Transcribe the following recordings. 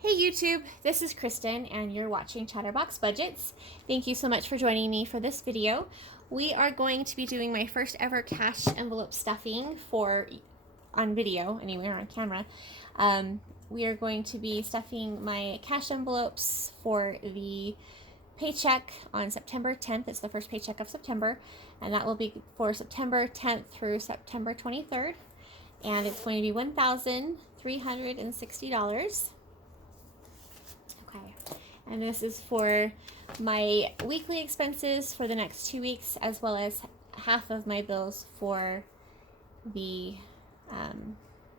Hey YouTube, this is Kristen and you're watching Chatterbox Budgets. Thank you so much for joining me for this video. We are going to be doing my first ever cash envelope stuffing on video, anyway, or on camera. We are going to be stuffing my cash envelopes for the paycheck on September 10th. It's the first paycheck of September, and that will be for September 10th through September 23rd. And it's going to be $1,360. Okay, and this is for my weekly expenses for the next 2 weeks, as well as half of my bills for the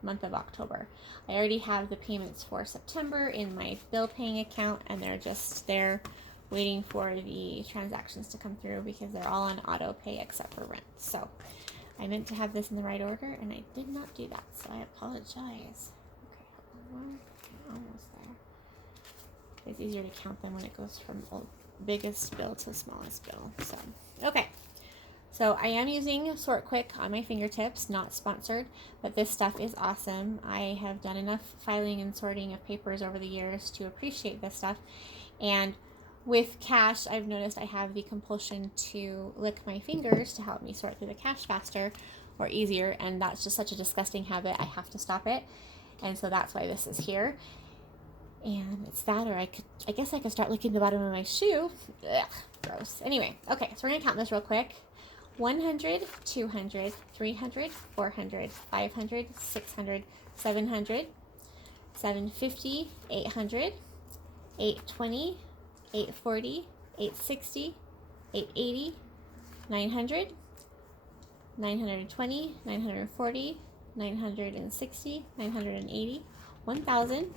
month of October. I already have the payments for September in my bill paying account, and they're just there waiting for the transactions to come through because they're all on auto pay except for rent. So I meant to have this in the right order and I did not do that, so I apologize. Okay, almost there. It's easier to count them when it goes from biggest bill to smallest bill. So I am using Sort Quick on my fingertips, not sponsored, but this stuff is awesome. I have done enough filing and sorting of papers over the years to appreciate this stuff. And with cash, I've noticed I have the compulsion to lick my fingers to help me sort through the cash faster or easier, and that's just such a disgusting habit. I have to stop it, and so that's why this is here. And it's that, or I guess I could start licking the bottom of my shoe. Ugh, gross. Anyway, okay, so we're gonna count this real quick. 100, 200, 300, 400, 500, 600, 700, 750, 800, 820, 840, 860, 880, 900, 920, 940, 960, 980, 1000,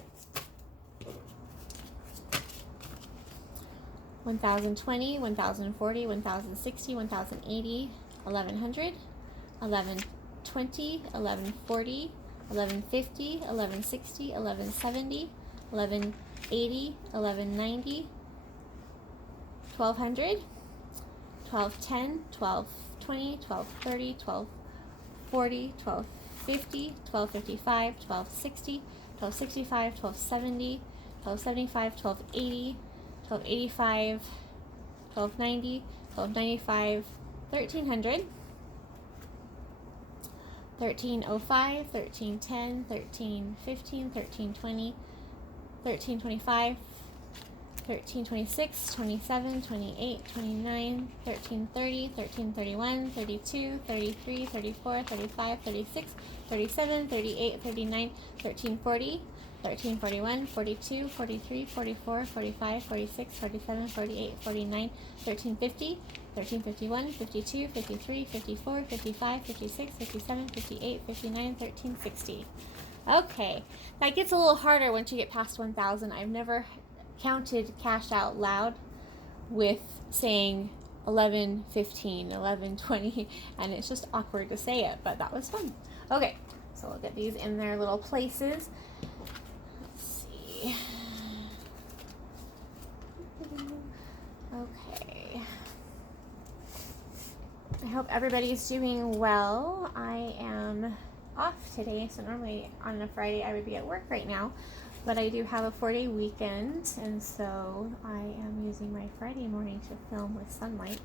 1020, 1040, 1060, 1080, 1100, 1120, 1140, 1150, 1160, 1170, 1180, 1190, 1200, 1210, 1220, 1230, 1240, 1250, 1255, 1260, 1265, 1270, 1275, 1280, 1285, 1290, 1295, 1300, 1305, 1310, 1315, 1320, 1325, 1326, 27, 28, 29, 1330, 1331, 32, 33, 34, 35, 36, 37, 38, 39, 1340, 1341, 42, 43, 44, 45, 46, 47, 48, 49, 1350, 1351, 52, 53, 54, 55, 56, 57, 58, 59, 1360. Okay, that gets a little harder once you get past 1,000. I've never counted cash out loud with saying 11, 15, 11, 20, and it's just awkward to say it, but that was fun. Okay, so we'll get these in their little places. Okay. I hope everybody's doing well. I am off today, so normally on a Friday I would be at work right now, but I do have a 4-day weekend, and so I am using my Friday morning to film with sunlight,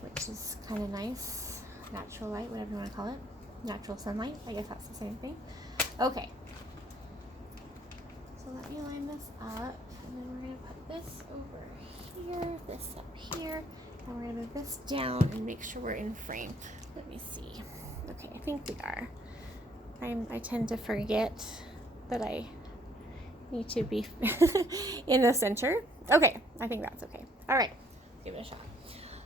which is kind of nice. Natural light, whatever you want to call it. Natural sunlight, I guess that's the same thing. Okay. So let me line this up, and then we're going to put this over here, this up here, and we're going to move this down and make sure we're in frame. Let me see. Okay, I think we are. I tend to forget that I need to be in the center. Okay, I think that's okay. All right, let's give it a shot.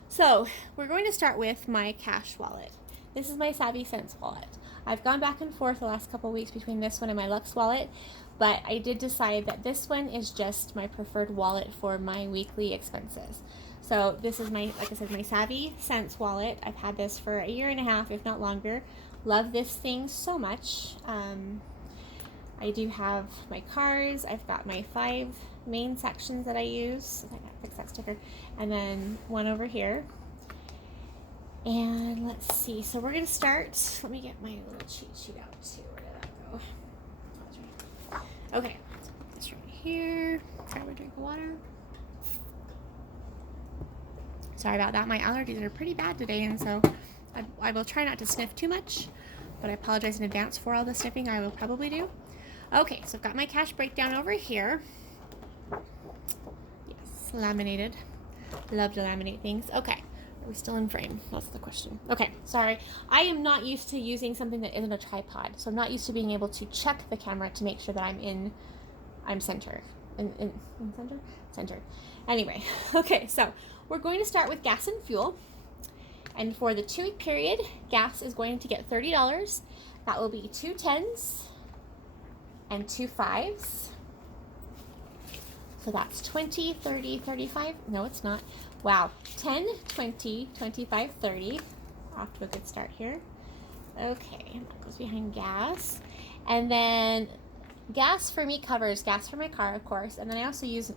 So we're going to start with my cash wallet. This is my Savvycents Wallet. I've gone back and forth the last couple weeks between this one and my Luxe Wallet, but I did decide that this one is just my preferred wallet for my weekly expenses. So this is my, like I said, my Savvycents Wallet. I've had this for a year and a half, if not longer. Love this thing so much. I do have my cards. I've got my 5 main sections that I use. I gotta fix that sticker. And then one over here. And let's see, so we're going to start, let me get my little cheat sheet out too. Where did that go? Okay, that's right. here. Grab a drink of water. Sorry about that. My allergies are pretty bad today, and so I will try not to sniff too much, but I apologize in advance for all the sniffing I will probably do. Okay, so I've got my cash breakdown over here. Yes, laminated. Love to laminate things. Okay, are we still in frame? That's the question. Okay, sorry. I am not used to using something that isn't a tripod, so I'm not used to being able to check the camera to make sure that I'm center. In center? Center. Anyway, okay, so we're going to start with gas and fuel. And for the 2-week period, gas is going to get $30. That will be 2 10s and 2 5s. So that's 20, 30, 35. No, it's not. Wow. 10, 20, 25, 30. Off to a good start here. Okay, that goes behind gas. And then gas for me covers gas for my car, of course. And then I also use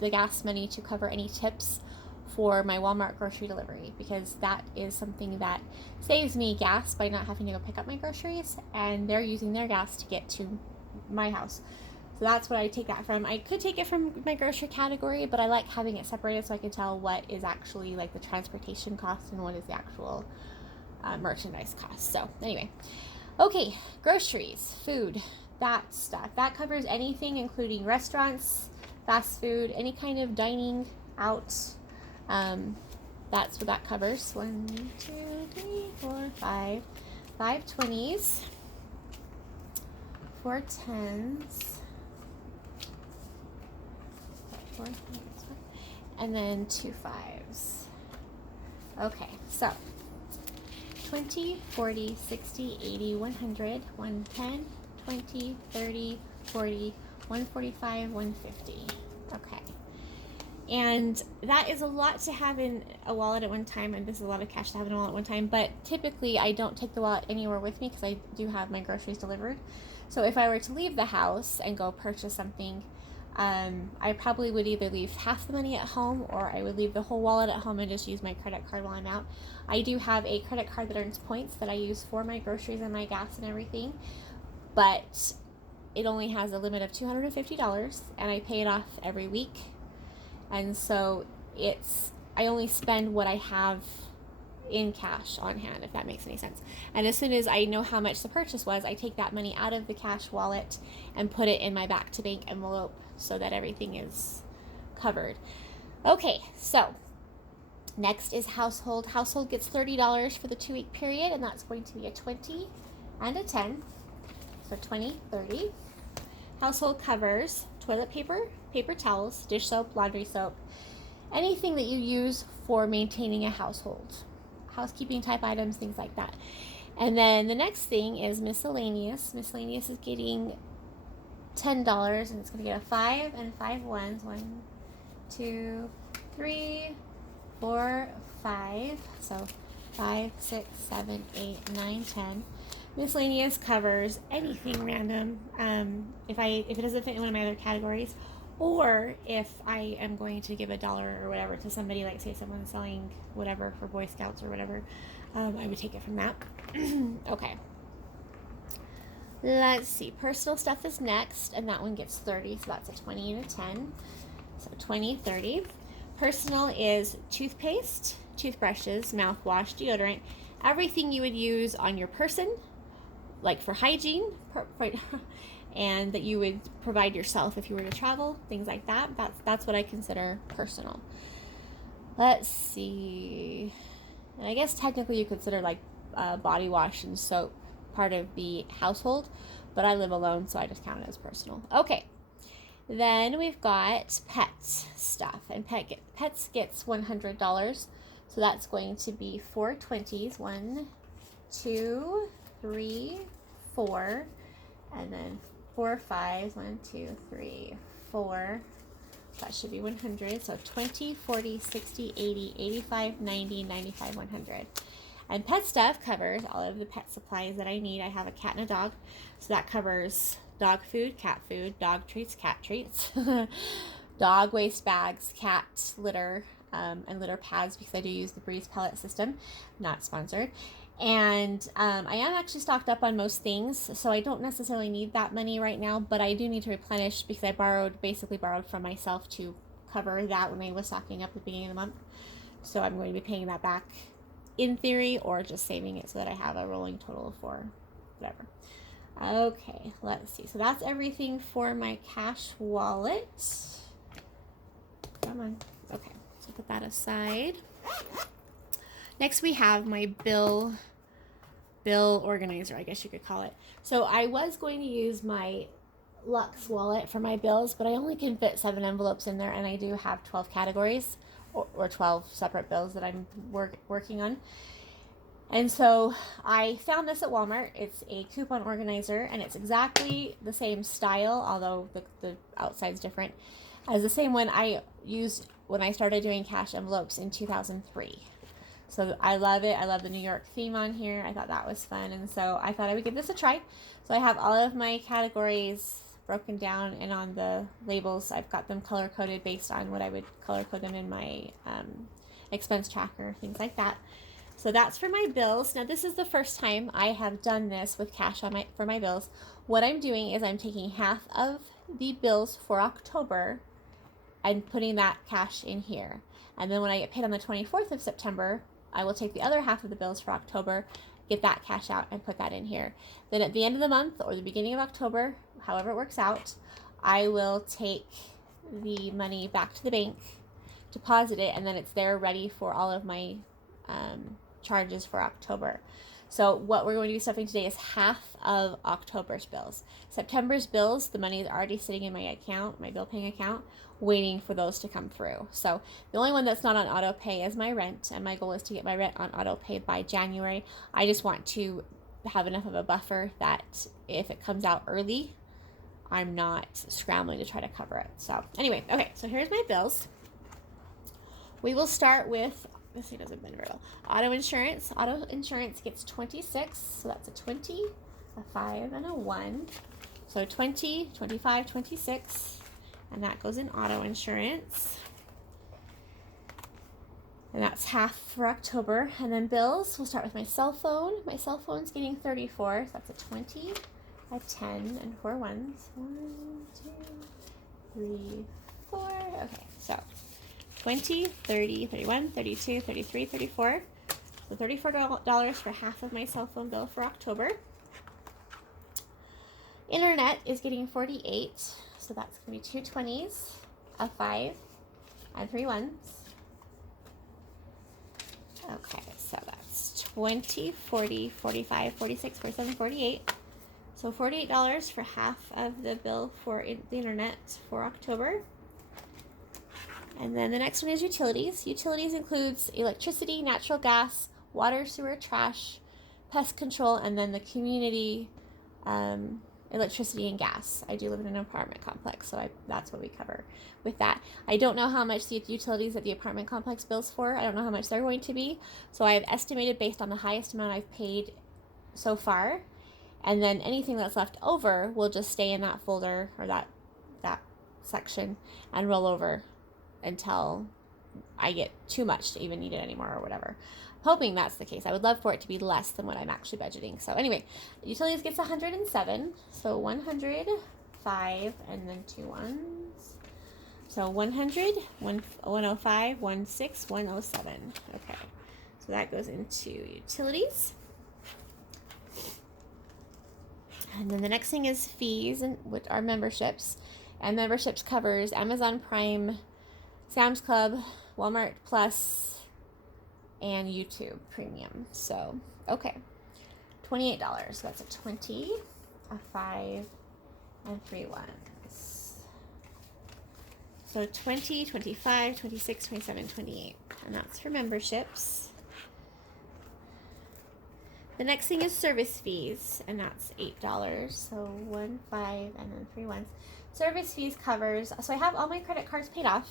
the gas money to cover any tips for my Walmart grocery delivery, because that is something that saves me gas by not having to go pick up my groceries, and they're using their gas to get to my house. So that's what I take that from. I could take it from my grocery category, but I like having it separated so I can tell what is actually like the transportation cost and what is the actual merchandise cost. So anyway, okay, groceries, food, that stuff. That covers anything including restaurants, fast food, any kind of dining out. That's what that covers. 1, 2, 3, 4, 5. 5 20s, 4 10s, 4 10s, and then 2 5s. Okay, so 20, 40, 60, 80, 100, 110, 20, 30, 40, 145, 150. Okay. And that is a lot to have in a wallet at one time, and this is a lot of cash to have in a wallet at one time, but typically I don't take the wallet anywhere with me because I do have my groceries delivered. So if I were to leave the house and go purchase something, I probably would either leave half the money at home, or I would leave the whole wallet at home and just use my credit card while I'm out. I do have a credit card that earns points that I use for my groceries and my gas and everything, but it only has a limit of $250, and I pay it off every week. And so I only spend what I have in cash on hand, if that makes any sense. And as soon as I know how much the purchase was, I take that money out of the cash wallet and put it in my back to bank envelope so that everything is covered. Okay, so next is household. Household gets $30 for the 2-week period, and that's going to be a 20 and a 10. So 20, 30. Household covers toilet paper, paper towels, dish soap, laundry soap, anything that you use for maintaining a household, housekeeping type items, things like that. And then the next thing is miscellaneous. Miscellaneous is getting $10, and it's going to get a 5 and 5 ones. 1, 2, 3, 4, 5. So 5, 6, 7, 8, 9, 10. Miscellaneous covers anything random. If it doesn't fit in one of my other categories, or if I am going to give $1 or whatever to somebody, like say someone's selling whatever for Boy Scouts or whatever, I would take it from that. Okay. Let's see. Personal stuff is next, and that one gets 30, so that's a 20 and a 10. So 20, 30. Personal is toothpaste, toothbrushes, mouthwash, deodorant, everything you would use on your person, like for hygiene, and that you would provide yourself if you were to travel, things like that. That's what I consider personal. Let's see. And I guess technically you consider like body wash and soap part of the household, but I live alone, so I just count it as personal. Okay. Then we've got pets stuff, and pets gets $100. So that's going to be 4 20s, 1, 2, 3, 4, and then 4 5s, 1, 2, 3, 4. That should be 100. So 20, 40, 60, 80, 85, 90, 95, 100. And pet stuff covers all of the pet supplies that I need. I have a cat and a dog, so that covers dog food, cat food, dog treats, cat treats, dog waste bags, cat litter, and litter pads, because I do use the Breeze pellet system, not sponsored. And I am actually stocked up on most things, so I don't necessarily need that money right now, but I do need to replenish because I basically borrowed from myself to cover that when I was stocking up at the beginning of the month. So I'm going to be paying that back in theory, or just saving it so that I have a rolling total of 4, whatever. Okay, let's see. So that's everything for my cash wallet. Come on. Okay, so put that aside. Next we have my bill organizer, I guess you could call it. So I was going to use my Luxe wallet for my bills, but I only can fit 7 envelopes in there, and I do have 12 categories or 12 separate bills that I'm working on. And so I found this at Walmart. It's a coupon organizer, and it's exactly the same style, although the outside's different, as the same one I used when I started doing cash envelopes in 2003. So I love it. I love the New York theme on here. I thought that was fun, and so I thought I would give this a try. So I have all of my categories broken down, and on the labels I've got them color coded based on what I would color code them in my expense tracker, things like that. So that's for my bills. Now this is the first time I have done this with cash on for my bills. What I'm doing is I'm taking half of the bills for October and putting that cash in here. And then when I get paid on the 24th of September, I will take the other half of the bills for October, get that cash out, and put that in here. Then at the end of the month or the beginning of October, however it works out, I will take the money back to the bank, deposit it, and then it's there ready for all of my charges for October. So what we're going to be stuffing today is half of October's bills. September's bills, the money is already sitting in my account, my bill paying account, waiting for those to come through. So the only one that's not on auto pay is my rent, and my goal is to get my rent on auto pay by January. I just want to have enough of a buffer that if it comes out early, I'm not scrambling to try to cover it. So anyway, okay, so here's my bills. We will start with, this thing doesn't bend very well. Auto insurance. Auto insurance gets 26, so that's a 20, a 5, and a 1. So 20, 25, 26, and that goes in auto insurance. And that's half for October. And then bills, we'll start with my cell phone. My cell phone's getting 34, so that's a 20, a 10, and 4 ones. 1, 2, 3, 4. Okay, so 20, 30, 31, 32, 33, 34. So $34 for half of my cell phone bill for October. Internet is getting 48, so that's going to be 2 20s, a 5, and 3 ones. Okay, so that's 20, 40, 45, 46, 47, 48. So $48 for half of the bill for the internet for October. And then the next one is utilities. Utilities includes electricity, natural gas, water, sewer, trash, pest control, and then the community electricity and gas. I do live in an apartment complex, so that's what we cover with that. I don't know how much the utilities at the apartment complex bills for. I don't know how much they're going to be. So I've estimated based on the highest amount I've paid so far. And then anything that's left over will just stay in that folder or that section and roll over until I get too much to even need it anymore or whatever. Hoping that's the case. I would love for it to be less than what I'm actually budgeting. So anyway, utilities gets 107. So 105 and then 2 ones. So 100, 105, 16, 107. Okay. So that goes into utilities. And then the next thing is fees, and which are memberships. And memberships covers Amazon Prime, Sam's Club, Walmart Plus, and YouTube Premium. So, okay. $28. So that's a 20, a 5, and 3 ones. So 20, 25, 26, 27, 28. And that's for memberships. The next thing is service fees, and that's $8. So 1, 5, and then 3 ones. Service fees covers, so I have all my credit cards paid off.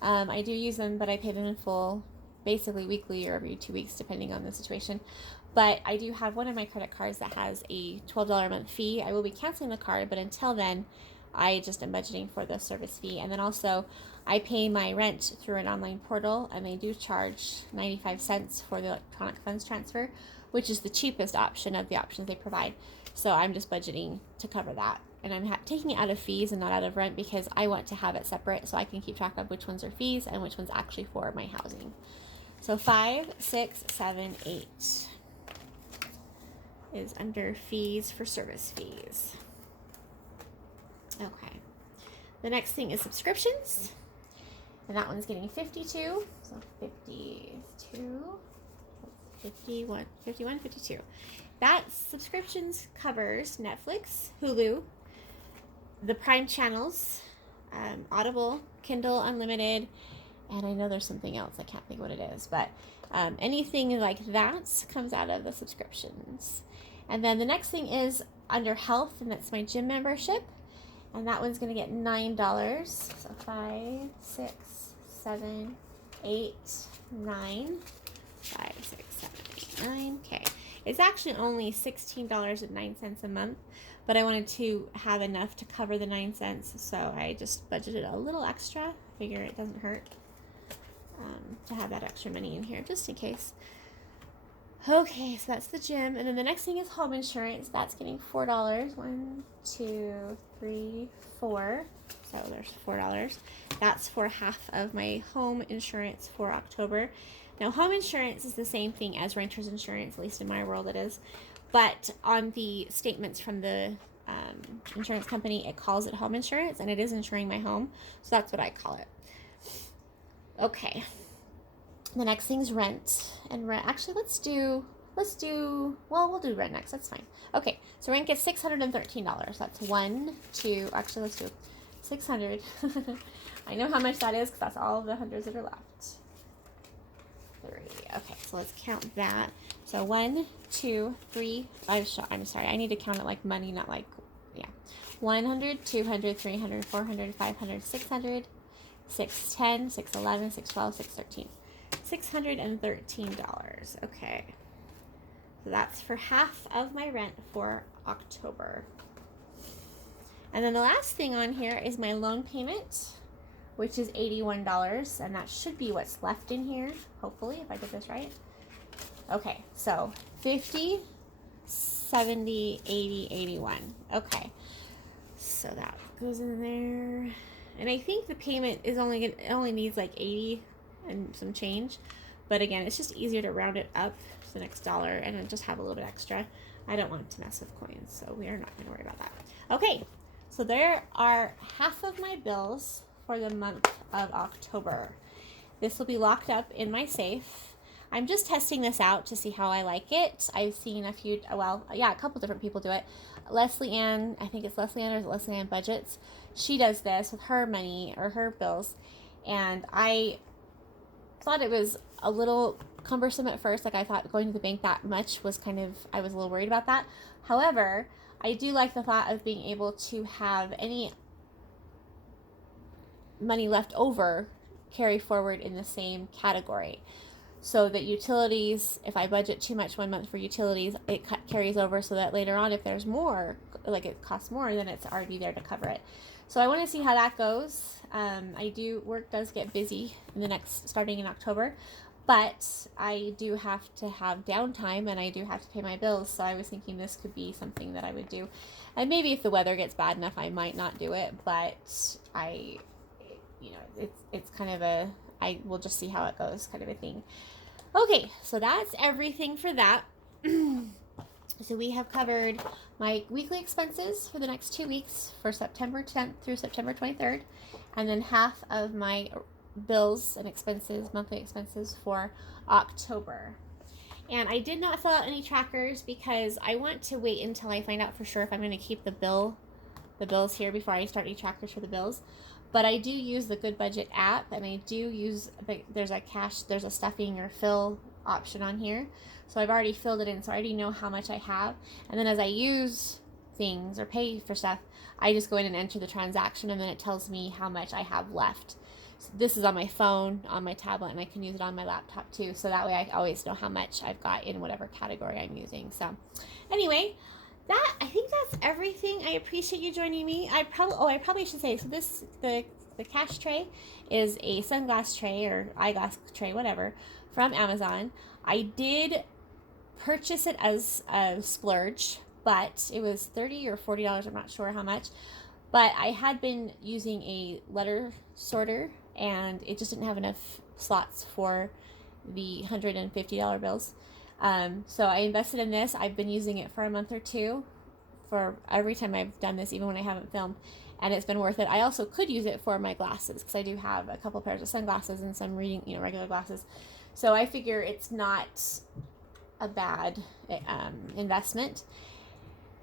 I do use them, but I pay them in full, basically weekly or every 2 weeks, depending on the situation. But I do have one of my credit cards that has a $12 a month fee. I will be canceling the card, but until then, I just am budgeting for the service fee. And then also, I pay my rent through an online portal, and they do charge 95 cents for the electronic funds transfer. which is the cheapest option of the options they provide. So I'm just budgeting to cover that. And I'm taking it out of fees and not out of rent because I want to have it separate so I can keep track of which ones are fees and which ones actually for my housing. So 5, 6, 7, 8 is under fees for service fees. Okay. The next thing is subscriptions. And that one's getting 52. So 52, 51, 52. That subscriptions covers Netflix, Hulu, the Prime channels, Audible, Kindle Unlimited, and I know there's something else. I can't think what it is, but anything like that comes out of the subscriptions. And then the next thing is under health, and that's my gym membership. And that one's going to get $9. So 5, 6, 7, 8, 9. 5, 6, 7, 8, 9. Okay. It's actually only $16.09 a month, but I wanted to have enough to cover the 9 cents, so I just budgeted a little extra. I figure it doesn't hurt to have that extra money in here, just in case. Okay, so that's the gym, and then the next thing is home insurance. That's getting $4. 1, 2, 3, 4. So there's $4. That's for half of my home insurance for October. Now, home insurance is the same thing as renter's insurance, at least in my world it is. But on the statements from the insurance company, it calls it home insurance, and it is insuring my home. So that's what I call it. Okay. The next thing's rent. And rent, actually, we'll do rent next. That's fine. Okay, so rent gets $613. That's 1, 2, actually, let's do 600. I know how much that is because that's all of the hundreds that are left. 3. Okay, so let's count that. So 1, 2, 3. I'm sorry. I need to count it like money, not like, yeah. 100, 200, 300, 400, 500, 600, 610, 611, 612, 613. $613. Okay. So that's for half of my rent for October. And then the last thing on here is my loan payment, which is $81, and that should be what's left in here, hopefully, if I did this right. Okay, so 50, 70, 80, 81. Okay, so that goes in there. And I think the payment is it only needs like 80 and some change. But again, it's just easier to round it up to the next dollar and then just have a little bit extra. I don't want to mess with coins, so we are not going to worry about that. Okay, so there are half of my bills for the month of October. This will be locked up in my safe. I'm just testing this out to see how I like it. I've seen a couple different people do it. Leslie Ann, I think it's Leslie Ann or Leslie Ann Budgets. She does this with her money or her bills, and I thought it was a little cumbersome at first. Like I thought going to the bank that much was I was a little worried about that. However, I do like the thought of being able to have any money left over carry forward in the same category. So that utilities, if I budget too much one month for utilities, it carries over so that later on if there's more, like it costs more, then it's already there to cover it. So I want to see how that goes. Work does get busy starting in October, but I do have to have downtime and I do have to pay my bills. So I was thinking this could be something that I would do. And maybe if the weather gets bad enough, I might not do it, but it's kind of I will just see how it goes kind of a thing. Okay, so that's everything for that. So we have covered my weekly expenses for the next 2 weeks for September 10th through September 23rd, and then half of my bills and expenses, monthly expenses for October. And I did not fill out any trackers because I want to wait until I find out for sure if I'm going to keep the bills here before I start any trackers for the bills. But I do use the Good Budget app, and I do use there's a stuffing or fill option on here. So I've already filled it in, so I already know how much I have. And then as I use things or pay for stuff, I just go in and enter the transaction, and then it tells me how much I have left. So this is on my phone, on my tablet, and I can use it on my laptop too. So that way I always know how much I've got in whatever category I'm using. So anyway, I think that's everything. I appreciate you joining me. I probably should say, so the cash tray is a sunglass tray or eyeglass tray, whatever, from Amazon. I did purchase it as a splurge, but it was $30 or $40. I'm not sure how much. But I had been using a letter sorter, and it just didn't have enough slots for the $150 bills. So I invested in this. I've been using it for a month or two for every time I've done this, even when I haven't filmed, and it's been worth it. I also could use it for my glasses because I do have a couple pairs of sunglasses and some reading, regular glasses. So I figure it's not a bad investment.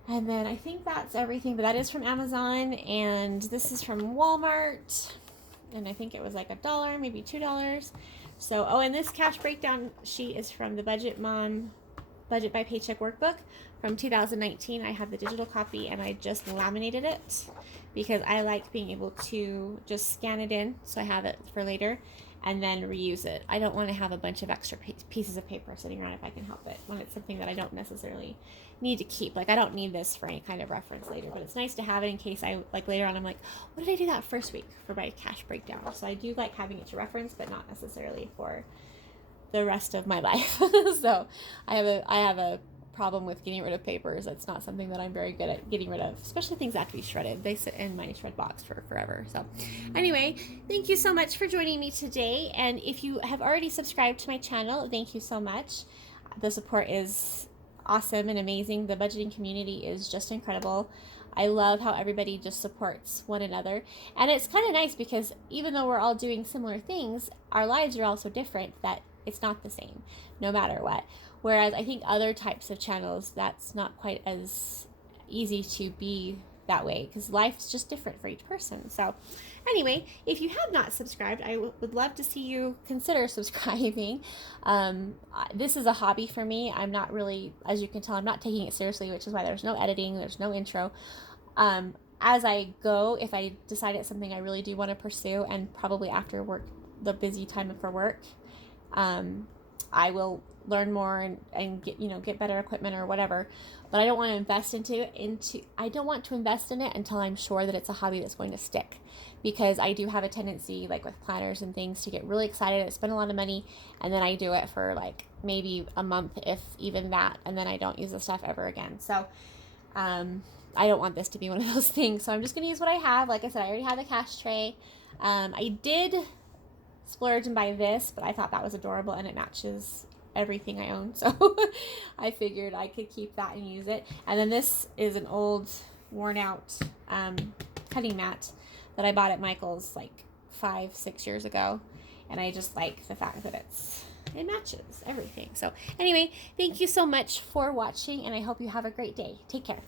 And then I think that's everything, but that is from Amazon, and this is from Walmart, and I think it was like $1, maybe $2. So, and this cash breakdown sheet is from the Budget by Paycheck workbook from 2019. I have the digital copy, and I just laminated it because I like being able to just scan it in so I have it for later and then reuse it. I don't want to have a bunch of extra pieces of paper sitting around if I can help it, when it's something that I don't necessarily need to keep. Like, I don't need this for any kind of reference later, but it's nice to have it in case I, later on, I'm like, what did I do that first week for my cash breakdown? So I do like having it to reference, but not necessarily for the rest of my life. So I have a problem with getting rid of papers. That's not something that I'm very good at getting rid of, especially things that have to be shredded. They sit in my shred box for forever. So anyway, thank you so much for joining me today. And if you have already subscribed to my channel, thank you so much. The support is awesome and amazing. The budgeting community is just incredible. I love how everybody just supports one another. And it's kind of nice because even though we're all doing similar things, our lives are also different, that it's not the same no matter what. Whereas I think other types of channels, that's not quite as easy to be that way because life's just different for each person. So anyway, if you have not subscribed, I would love to see you consider subscribing. This is a hobby for me. I'm not really, as you can tell, I'm not taking it seriously, which is why there's no editing, there's no intro. As I go, if I decide it's something I really do want to pursue, and probably after work, the busy time for work, I will learn more and get better equipment or whatever. But I don't want to invest I don't want to invest in it until I'm sure that it's a hobby that's going to stick, because I do have a tendency, like with planners and things, to get really excited and spend a lot of money, and then I do it for like maybe a month, if even that, and then I don't use the stuff ever again. So I don't want this to be one of those things. So I'm just going to use what I have. Like I said, I already have the cash tray. I did splurge and buy this, but I thought that was adorable and it matches everything I own, so I figured I could keep that and use it. And then this is an old worn out cutting mat that I bought at Michael's like 5-6 years ago, and I just like the fact that it matches everything. So anyway, thank you so much for watching, and I hope you have a great day. Take care.